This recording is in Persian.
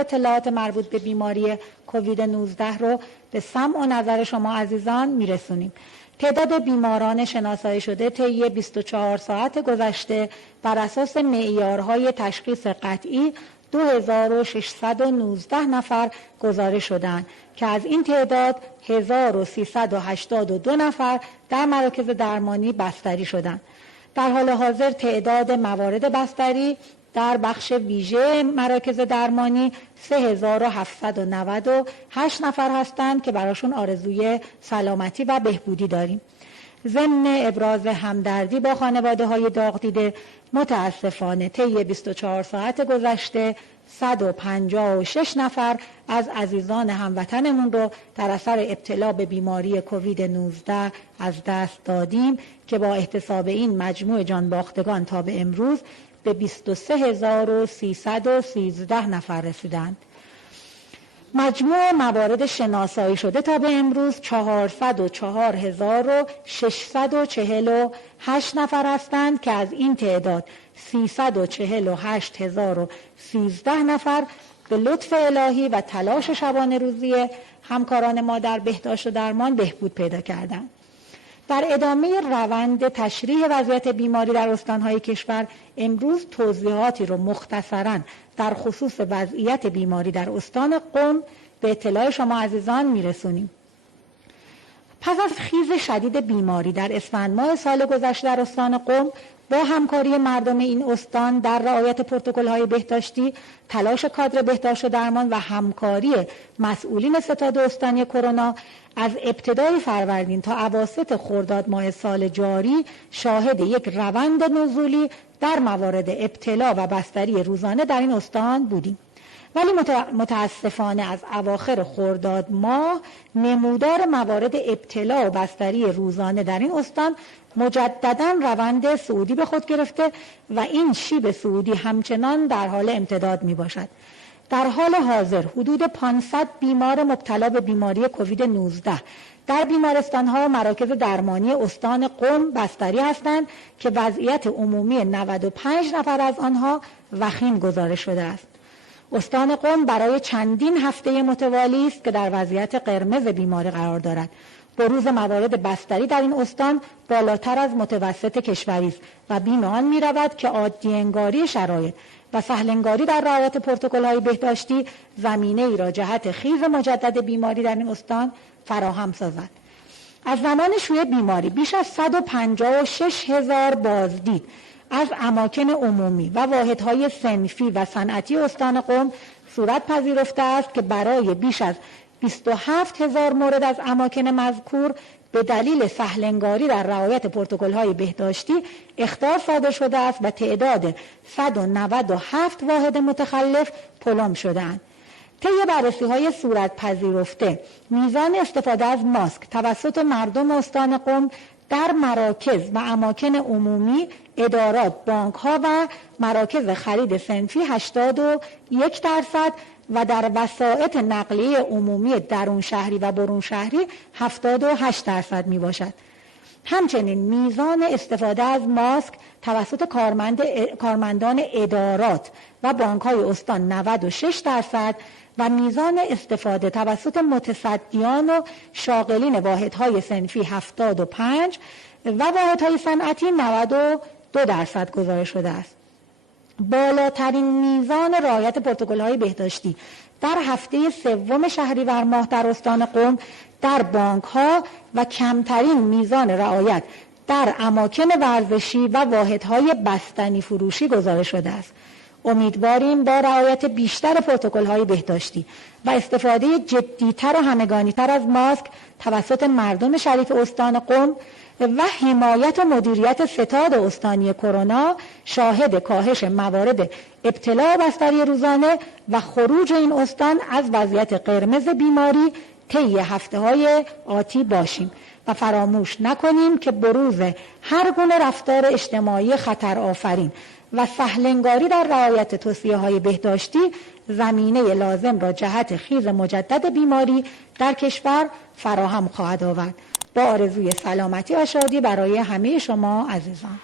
اطلاعات مربوط به بیماری کووید 19 رو به سمع و نظر شما عزیزان میرسونیم. تعداد بیماران شناسایی شده طی 24 ساعت گذشته بر اساس معیارهای تشخیص قطعی 2619 نفر گزارش شدند که از این تعداد 1382 نفر در مراکز درمانی بستری شدند. در حال حاضر تعداد موارد بستری در بخش ویژه مراکز درمانی 3798 نفر هستند که براشون آرزوی سلامتی و بهبودی داریم. ضمن ابراز همدردی با خانواده های داغ دیده، متاسفانه طی 24 ساعت گذشته 156 نفر از عزیزان هموطنمون رو در اثر ابتلا به بیماری کووید 19 از دست دادیم که با احتساب این مجموع جانباختگان تا به امروز به 23313 نفر رسیدند. مجموع موارد شناسایی شده تا به امروز 404648 نفر هستند که از این تعداد 348013 نفر به لطف الهی و تلاش شبانه روزی همکاران ما در بهداشت و درمان بهبود پیدا کردند. در ادامه روند تشریح وضعیت بیماری در استانهای کشور امروز توضیحاتی رو مختصراً در خصوص وضعیت بیماری در استان قم به اطلاع شما عزیزان میرسونیم. پس از خیز شدید بیماری در اسفند ماه سال گذشته در استان قم با همکاری مردم این استان در رعایت پروتکل‌های بهداشتی، تلاش کادر بهداشت و درمان و همکاری مسئولین ستاد استانی کرونا، از ابتدای فروردین تا اواسط خرداد ماه سال جاری شاهد یک روند نزولی در موارد ابتلا و بستری روزانه در این استان بودیم. ولی متاسفانه از اواخر خرداد ماه نمودار موارد ابتلا و بستری روزانه در این استان مجدداً روند صعودی به خود گرفته و این شیب صعودی همچنان در حال امتداد می باشد. در حال حاضر حدود 500 بیمار مبتلا به بیماری کووید 19 در بیمارستان‌ها و مراکز درمانی استان قم بستری هستند که وضعیت عمومی 95 نفر از آنها وخیم گزارش شده است. استان قم برای چندین هفته متوالی است که در وضعیت قرمز بیماری قرار دارد. بروز موارد بستری در این استان بالاتر از متوسط کشوری است و بیم آن می‌رود که عادی انگاری شرایط و سهل انگاری در رعایت پروتکل‌های بهداشتی زمینه ای را جهت خیز مجدد بیماری در این استان فراهم سازد. از زمان شیوع بیماری بیش از 156,000 بازدید از اماکن عمومی و واحدهای صنفی و صنعتی استان قم صورت پذیرفته است که برای بیش از 27,000 مورد از اماکن مذکور به دلیل سهل انگاری در رعایت پروتکل‌های بهداشتی اخطار صادر شده است و تعداد 197 واحد متخلف پلم شده‌اند. طی بررسی‌های صورت پذیرفته میزان استفاده از ماسک توسط مردم استان قم در مراکز و اماکن عمومی، ادارات، بانک‌ها و مراکز خرید صنفی 81% و در وسائط نقلیه عمومی درون شهری و برون شهری 78% می باشد. همچنین میزان استفاده از ماسک توسط کارمندان ادارات و بانک‌های استان 96% و میزان استفاده توسط متصدیان و شاغلین واحدهای صنفی 75 و واحدهای صنعتی 92% گزارش شده است. بالاترین میزان رعایت پروتکل‌های بهداشتی در هفته سوم شهریور ماه در استان قم در بانک‌ها و کمترین میزان رعایت در اماکن ورزشی و واحدهای بستنی فروشی گزارش شده است. امیدواریم با رعایت بیشتر پروتکل‌های بهداشتی و استفاده جدی‌تر و همگانی‌تر از ماسک توسط مردم شریف استان قم و حمایت و مدیریت ستاد استانی کرونا شاهد کاهش موارد ابتلا و بستری روزانه و خروج این استان از وضعیت قرمز بیماری طی هفته‌های آتی باشیم و فراموش نکنیم که بروز هر گونه رفتار اجتماعی خطرآفرین و سهل انگاری در رعایت توصیه‌های بهداشتی زمینه لازم را جهت خیز مجدد بیماری در کشور فراهم خواهد آورد. با آرزوی سلامتی و شادی برای همه شما عزیزان.